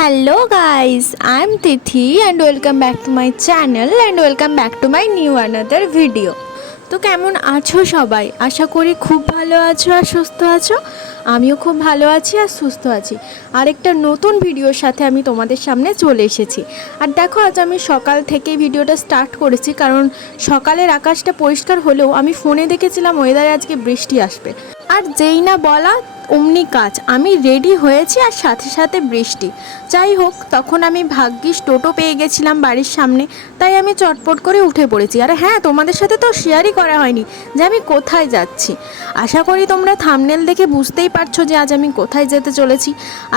Hello guys, I'm Tithi and welcome back to my channel and welcome back to my new another video. তো কেমন আছো সবাই? আশা করি খুব ভালো আছো আর সুস্থ আছো। আমিও খুব ভালো আছি আর সুস্থ আছি। আরেকটা নতুন ভিডিওর সাথে আমি তোমাদের সামনে চলে এসেছি। আর দেখো আজ আমি সকাল থেকে ভিডিওটা স্টার্ট করেছি, কারণ সকালের আকাশটা পরিষ্কার হলেও আমি ফোনে দেখেছিলাম ওয়েদারে আজকে বৃষ্টি আসবে। আর যেই না বলা অমনি কাজ, আমি রেডি হয়েছি আর সাথে সাথে বৃষ্টি। যাই হোক, তখন আমি ভাগ্যিস টোটো পেয়ে গেছিলাম বাড়ির সামনে, তাই আমি চটপট করে উঠে পড়েছি। আর হ্যাঁ, তোমাদের সাথে তো শেয়ারই করা হয়নি যে আমি কোথায় যাচ্ছি। আশা করি তোমরা থাম্বনেল দেখে বুঝতেই পারছো যে আজ আমি কোথায় যেতে চলেছি।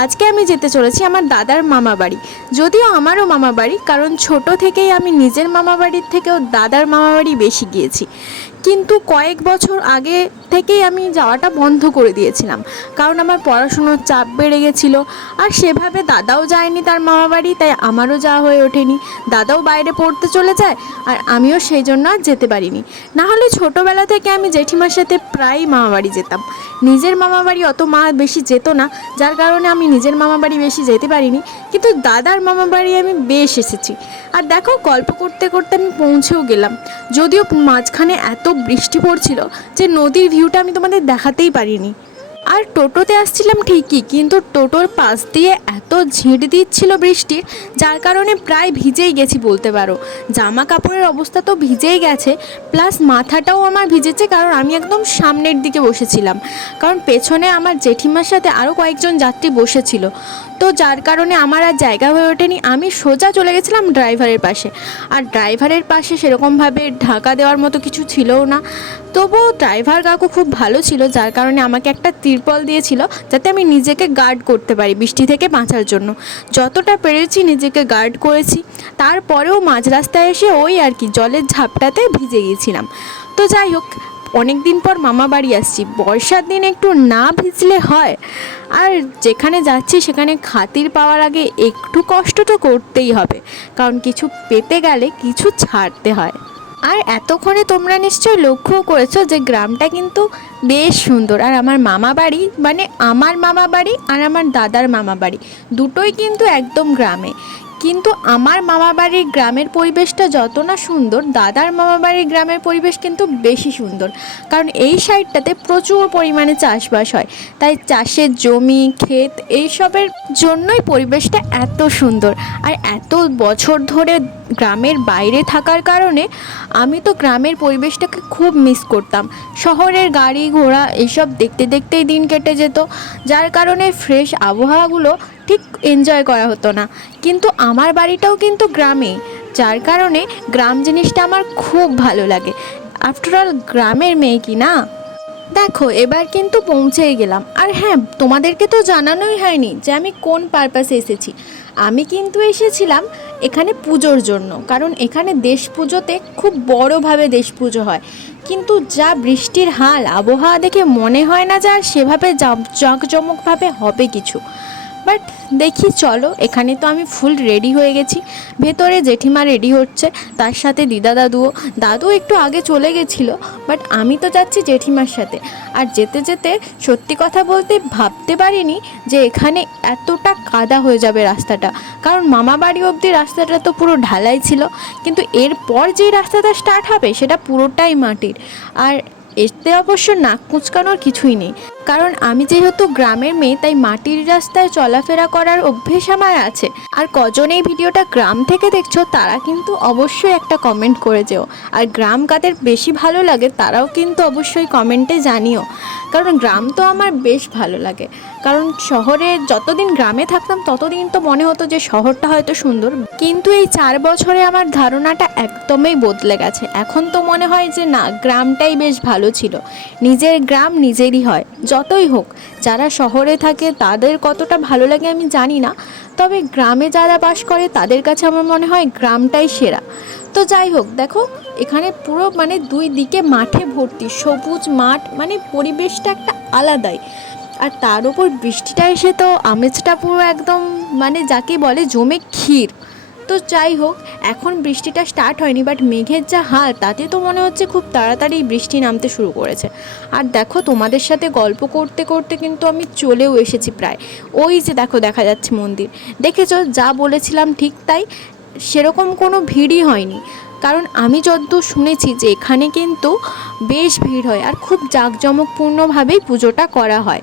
আজকে আমি যেতে চলেছি আমার দাদার মামা বাড়ি। যদিও আমারও মামা বাড়ি, কারণ ছোট থেকেই আমি নিজের মামা বাড়ির থেকেও দাদার মামা বাড়ি বেশি গিয়েছি। কিন্তু কয়েক বছর আগে থেকেই আমি যাওয়াটা বন্ধ করে দিয়েছিলাম, কারণ আমার পড়াশুনোর চাপ বেড়ে গেছিলো। আর সেভাবে দাদাও যায়নি তার মামা বাড়ি, তাই আমারও যাওয়া হয়ে ওঠেনি। দাদাও বাইরে পড়তে চলে যায় আর আমিও সেই জন্য আর যেতে পারিনি। না হলে ছোটোবেলা থেকে আমি জেঠিমার সাথে প্রায়ই মামা বাড়ি যেতাম। নিজের মামা বাড়ি অত মা বেশি যেত না, যার কারণে আমি নিজের মামা বাড়ি বেশি যেতে পারিনি, কিন্তু দাদার মামা বাড়ি আমি বেশ এসেছি। আর দেখো, গল্প করতে করতে আমি পৌঁছেও গেলাম। যদিও মাঝখানে এত বৃষ্টি পড়ছিল যে নদীর ভিউটা আমি তোমাদের দেখাতেই পারিনি। আর টোটোতে আসছিলাম ঠিকই, কিন্তু টোটোর পাশ দিয়ে এত ঝিঁট দিচ্ছিল বৃষ্টির, যার কারণে প্রায় ভিজেই গেছি বলতে পারো। জামা কাপড়ের অবস্থা তো ভিজেই গেছে, প্লাস মাথাটাও আমার ভিজেছে, কারণ আমি একদম সামনের দিকে বসেছিলাম, কারণ পেছনে আমার জেঠিমার সাথে আরও কয়েকজন যাত্রী বসেছিল। তো যার কারণে আমার আর জায়গা হয়ে ওঠেনি, আমি সোজা চলে গেছিলাম ড্রাইভারের পাশে। আর ড্রাইভারের পাশে সেরকমভাবে ঢাকা দেওয়ার মতো কিছু ছিলও না। তবুও ড্রাইভার কাকু খুব ভালো ছিল, যার কারণে আমাকে একটা তিরপল দিয়েছিল যাতে আমি নিজেকে গার্ড করতে পারি বৃষ্টি থেকে বাঁচার জন্য। যতটা পেরেছি নিজেকে গার্ড করেছি। তারপরেও মাঝ রাস্তায় এসে ওই আর কি জলের ঝাপটাতে ভিজে গিয়েছিলাম। তো যাই হোক, অনেক দিন পর মামা বাড়ি আসছি, বর্ষার দিন একটু না ভিজলে হয়। আর যেখানে যাচ্ছি সেখানে খাতির পাওয়ার আগে একটু কষ্ট তো করতেই হবে, কারণ কিছু পেতে গেলে কিছু ছাড়তে হয়। আর এতক্ষণে তোমরা নিশ্চয়ই লক্ষ্যও করেছো যে গ্রামটা কিন্তু বেশ সুন্দর। আর আমার মামা বাড়ি, মানে আমার মামা বাড়ি আর আমার দাদার মামা বাড়ি দুটোই কিন্তু একদম গ্রামে। কিন্তু আমার মামা বাড়ির গ্রামের পরিবেশটা যত না সুন্দর, দাদার মামা বাড়ির গ্রামের পরিবেশ কিন্তু বেশি সুন্দর, কারণ এই সাইডটাতে প্রচুর পরিমাণে চাষবাস হয়। তাই চাষের জমি, ক্ষেত এইসবের জন্যই পরিবেশটা এত সুন্দর। আর এত বছর ধরে গ্রামের বাইরে থাকার কারণে আমি তো গ্রামের পরিবেশটাকে খুব মিস করতাম। শহরের গাড়ি ঘোড়া এইসব দেখতে দেখতেই দিন কেটে যেত, যার কারণে ফ্রেশ আবহাওয়াগুলো ঠিক এনজয় করা হতো না। কিন্তু আমার বাড়িটাও কিন্তু গ্রামে, যার কারণে গ্রাম জিনিসটা আমার খুব ভালো লাগে। আফটার অল গ্রামের মেয়ে কি না। দেখো, এবার কিন্তু পৌঁছেই গেলাম। আর হ্যাঁ, তোমাদেরকে তো জানানোই হয়নি যে আমি কোন পারপাসে এসেছি। আমি কিন্তু এসেছিলাম এখানে পুজোর জন্য, কারণ এখানে দেশ পুজোতে খুব বড়োভাবে দেশ পুজো হয়। কিন্তু যা বৃষ্টির হাল, আবহাওয়া দেখে মনে হয় না যে আর সেভাবে জাঁকজমকভাবে হবে কিছু। বাট দেখি, চলো। এখানে তো আমি ফুল রেডি হয়ে গেছি। ভেতরে জেঠিমা রেডি হচ্ছে, তার সাথে দাদু একটু আগে চলে গেছিলো। বাট আমি তো যাচ্ছি জেঠিমার সাথে। আর যেতে যেতে সত্যি কথা বলতে ভাবতে পারিনি যে এখানে এতটা কাদা হয়ে যাবে রাস্তাটা, কারণ মামা বাড়ি অবধি রাস্তাটা তো পুরো ঢালাই ছিল, কিন্তু এরপর যে রাস্তাটা স্টার্ট হবে সেটা পুরোটাই মাটির। আর এতে অবশ্য নাক কুঁচকানোর কিছুই নেই, কারণ আমি যেহেতু গ্রামের মেয়ে, তাই মাটির রাস্তায় চলাফেরা করার অভ্যেস আমার আছে। আর কজন এই ভিডিওটা গ্রাম থেকে দেখছো তারা কিন্তু অবশ্যই একটা কমেন্ট করে যেও। আর গ্রাম কাদের বেশি ভালো লাগে তারাও কিন্তু অবশ্যই কমেন্টে জানিও, কারণ গ্রাম তো আমার বেশ ভালো লাগে। কারণ শহরে যতদিন গ্রামে থাকতাম ততদিন তো মনে হতো যে শহরটা হয়তো সুন্দর, কিন্তু এই 4 বছরে আমার ধারণাটা একদমই বদলে গেছে। এখন তো মনে হয় যে না, গ্রামটাই বেশ ভালো ছিল। নিজের গ্রাম নিজেরই হয়, যতই হোক। যারা শহরে থাকে তাদের কতটা ভালো লাগে আমি জানি না, তবে গ্রামে যারা বাস করে তাদের কাছে আমার মনে হয় গ্রামটাই সেরা। তো যাই হোক, দেখো এখানে পুরো মানে দুই দিকে মাঠে ভর্তি, সবুজ মাঠ, মানে পরিবেশটা একটা আলাদাই। আর তার উপর বৃষ্টিটা এসে তো আমেজটা পুরো একদম, মানে যাকে বলে জমে ক্ষীর। তো যাই হোক, এখন বৃষ্টিটা স্টার্ট হয়নি, বাট মেঘের যা হাল তাতে তো মনে হচ্ছে খুব তাড়াতাড়ি বৃষ্টি নামতে শুরু করেছে। আর দেখো, তোমাদের সাথে গল্প করতে করতে কিন্তু আমি চলেও এসেছি প্রায়। ওই যে দেখো, দেখা যাচ্ছে মন্দির। দেখেছো, যা বলেছিলাম ঠিক তাই, সেরকম কোনো ভিড়ই হয়নি। কারণ আমি যতদূর শুনেছি যে এখানে কিন্তু বেশ ভিড় হয় আর খুব জাঁকজমকপূর্ণভাবেই পুজোটা করা হয়।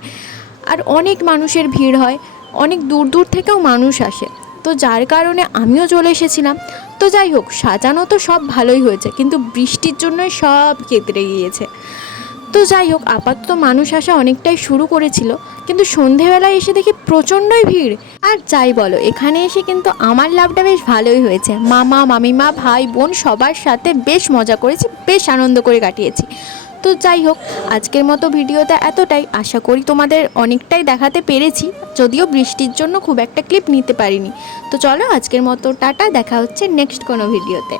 আর অনেক মানুষের ভিড় হয়, অনেক দূর দূর থেকেও মানুষ আসে। তো যার কারণে আমিও চলে এসেছিলাম। তো যাই হোক, সাজানো তো সব ভালোই হয়েছে, কিন্তু বৃষ্টির জন্যই সব কেতরে গিয়েছে। তো যাই হোক, আপাতত মানুষ আসা অনেকটাই শুরু করেছিল, কিন্তু সন্ধেবেলায় এসে দেখি প্রচণ্ডই ভিড়। আর যাই বলো, এখানে এসে কিন্তু আমার লাভটা বেশ ভালোই হয়েছে। মামা মামিমা ভাই বোন সবার সাথে বেশ মজা করেছি, বেশ আনন্দ করে কাটিয়েছি। তো যাই হোক, আজকের মতো ভিডিওতে এতটাই। আশা করি তোমাদের অনেকটাই দেখাতে পেরেছি, যদিও বৃষ্টির জন্য খুব একটা ক্লিপ নিতে পারিনি। তো চলো, আজকের মতো টাটা, দেখা হচ্ছে নেক্সট কোনো ভিডিওতে।